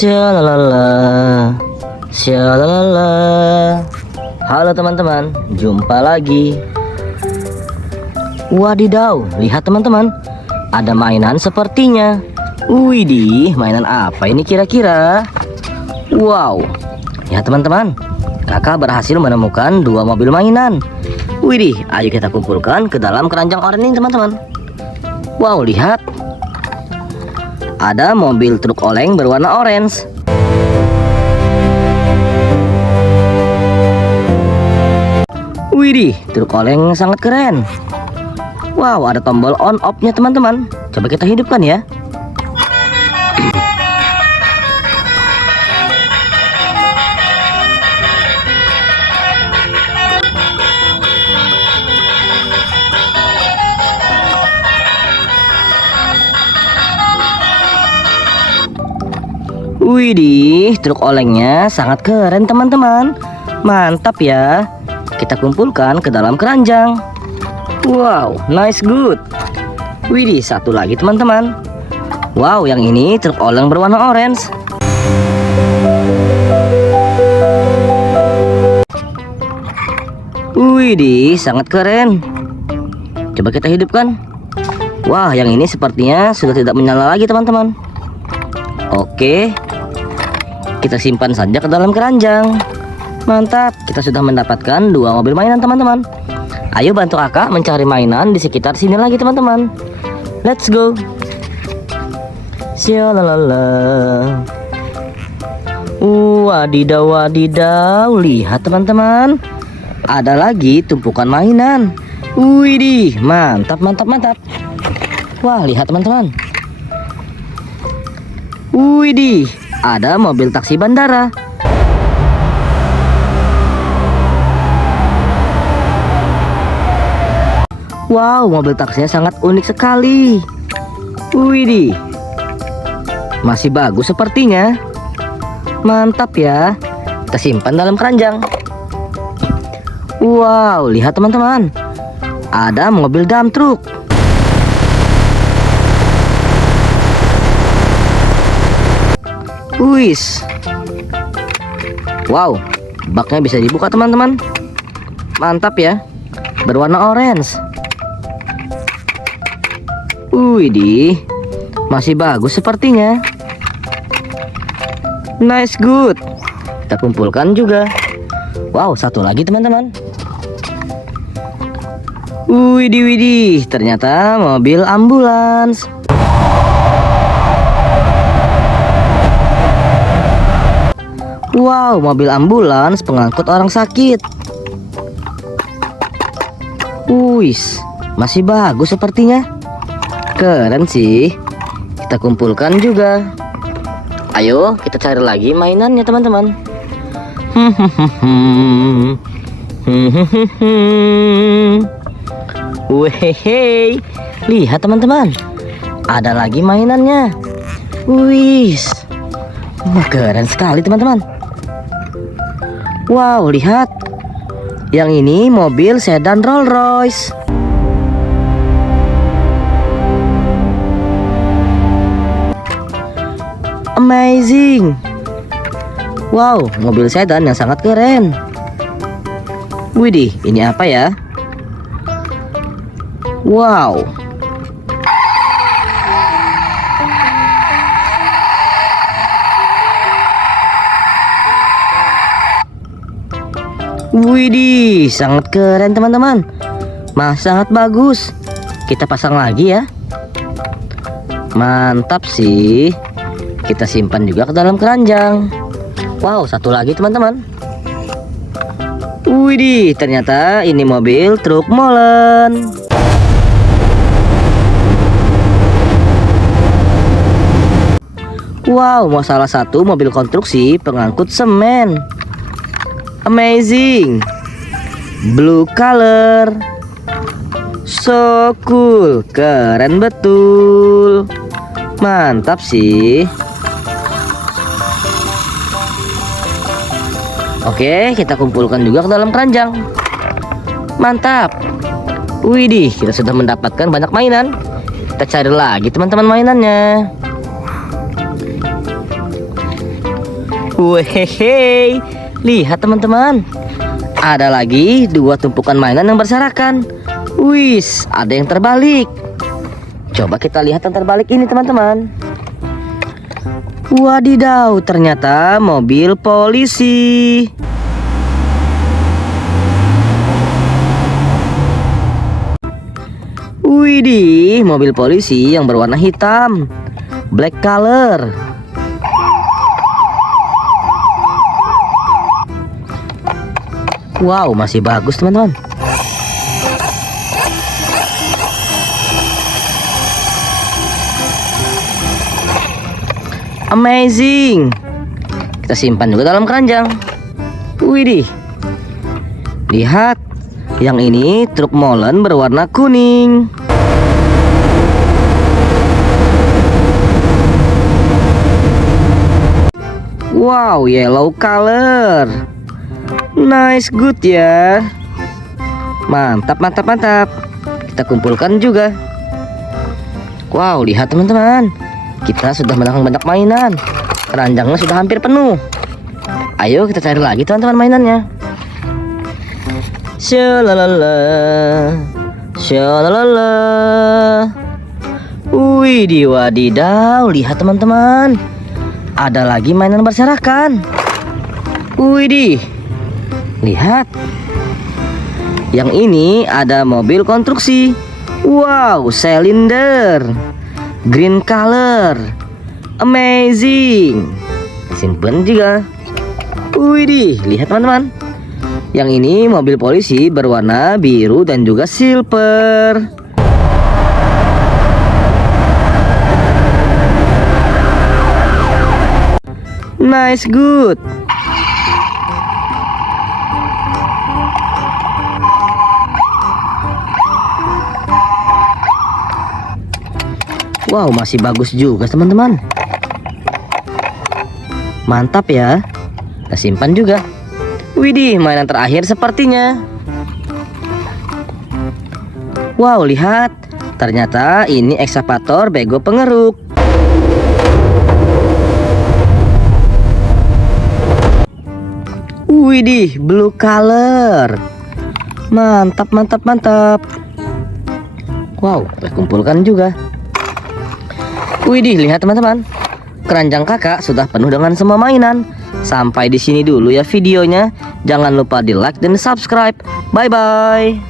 Syalalala, syalalala. Halo teman-teman, jumpa lagi. Wadidaw, lihat teman-teman, ada mainan sepertinya. Widih, mainan apa ini kira-kira? Wow, ya teman-teman, kakak berhasil menemukan dua mobil mainan. Widih, ayo kita kumpulkan ke dalam keranjang oranye ini teman-teman. Wow, lihat, ada mobil truk oleng berwarna orange. Widih, truk oleng sangat keren. Wow, ada tombol on off-nya teman-teman. Coba kita hidupkan ya. Widih, truk olengnya sangat keren teman-teman. Mantap ya. Kita kumpulkan ke dalam keranjang. Wow, nice good. Widih, satu lagi teman-teman. Wow, yang ini truk oleng berwarna orange. Widih, sangat keren. Coba kita hidupkan. Wah, yang ini sepertinya sudah tidak menyala lagi teman-teman. Oke, kita simpan saja ke dalam keranjang. Mantap, kita sudah mendapatkan dua mobil mainan teman-teman. Ayo bantu kakak mencari mainan di sekitar sini lagi teman-teman. Let's go. Syalalala. Wadidaw, wadidaw. Lihat teman-teman, ada lagi tumpukan mainan. Widih, mantap, mantap, mantap. Wah, lihat teman-teman. Widih, ada mobil taksi bandara. Wow, mobil taksinya sangat unik sekali. Widih, masih bagus sepertinya. Mantap ya. Kita simpan dalam keranjang. Wow, lihat teman-teman, ada mobil dump truck. Wis. Wow, baknya bisa dibuka teman-teman. Mantap ya. Berwarna orange. Widih, masih bagus sepertinya. Nice good. Kita kumpulkan juga. Wow, satu lagi teman-teman. Widih, widih, ternyata mobil ambulans. Wow, mobil ambulans pengangkut orang sakit. Wis, masih bagus sepertinya. Keren sih. Kita kumpulkan juga. Ayo kita cari lagi mainannya teman-teman. Wehehe, lihat teman-teman, ada lagi mainannya. Wis, keren sekali teman-teman. Wow, lihat, yang ini mobil sedan Rolls Royce. Amazing. Wow, mobil sedan yang sangat keren. Widih, ini apa ya? Wow. Widih, sangat keren teman-teman. Sangat bagus. Kita pasang lagi ya. Mantap sih. Kita simpan juga ke dalam keranjang. Wow, satu lagi teman-teman. Widih, ternyata ini mobil truk molen. Wow, mau salah satu mobil konstruksi pengangkut semen. Amazing. Blue color. So cool. Keren betul. Mantap sih. Oke, kita kumpulkan juga ke dalam keranjang. Mantap. Widih, kita sudah mendapatkan banyak mainan. Kita cari lagi teman-teman mainannya. Wehehe, lihat teman-teman. Ada lagi 2 tumpukan mainan yang berserakan. Wis, ada yang terbalik. Coba kita lihat yang terbalik ini teman-teman. Wadidaw, ternyata mobil polisi. Widih, mobil polisi yang berwarna hitam, black color. Wow, masih bagus teman-teman. Amazing. Kita simpan juga dalam keranjang. Widih. Lihat, yang ini truk molen berwarna kuning. Wow, yellow color. Nice, good ya. Mantap, mantap, mantap. Kita kumpulkan juga. Wow, lihat teman-teman. Kita sudah menangkap banyak mainan. Keranjangnya sudah hampir penuh. Ayo kita cari lagi teman-teman mainannya. Shalalala, shalalala. Widih, wadidaw. Lihat teman-teman. Ada lagi mainan berserakan. Widih. Lihat. Yang ini ada mobil konstruksi. Wow, silinder. Green color. Amazing. Simpen juga. Widih, lihat teman-teman. Yang ini mobil polisi berwarna biru dan juga silver. Nice, good. Wow, masih bagus juga teman-teman. Mantap ya. Kita simpan juga. Widih, mainan terakhir sepertinya. Wow, lihat. Ternyata ini ekskavator bego pengeruk. Widih, blue color. Mantap, mantap, mantap. Wow, kita kumpulkan juga. Widih, lihat teman-teman. Keranjang kakak sudah penuh dengan semua mainan. Sampai di sini dulu ya videonya. Jangan lupa di like dan subscribe. Bye bye.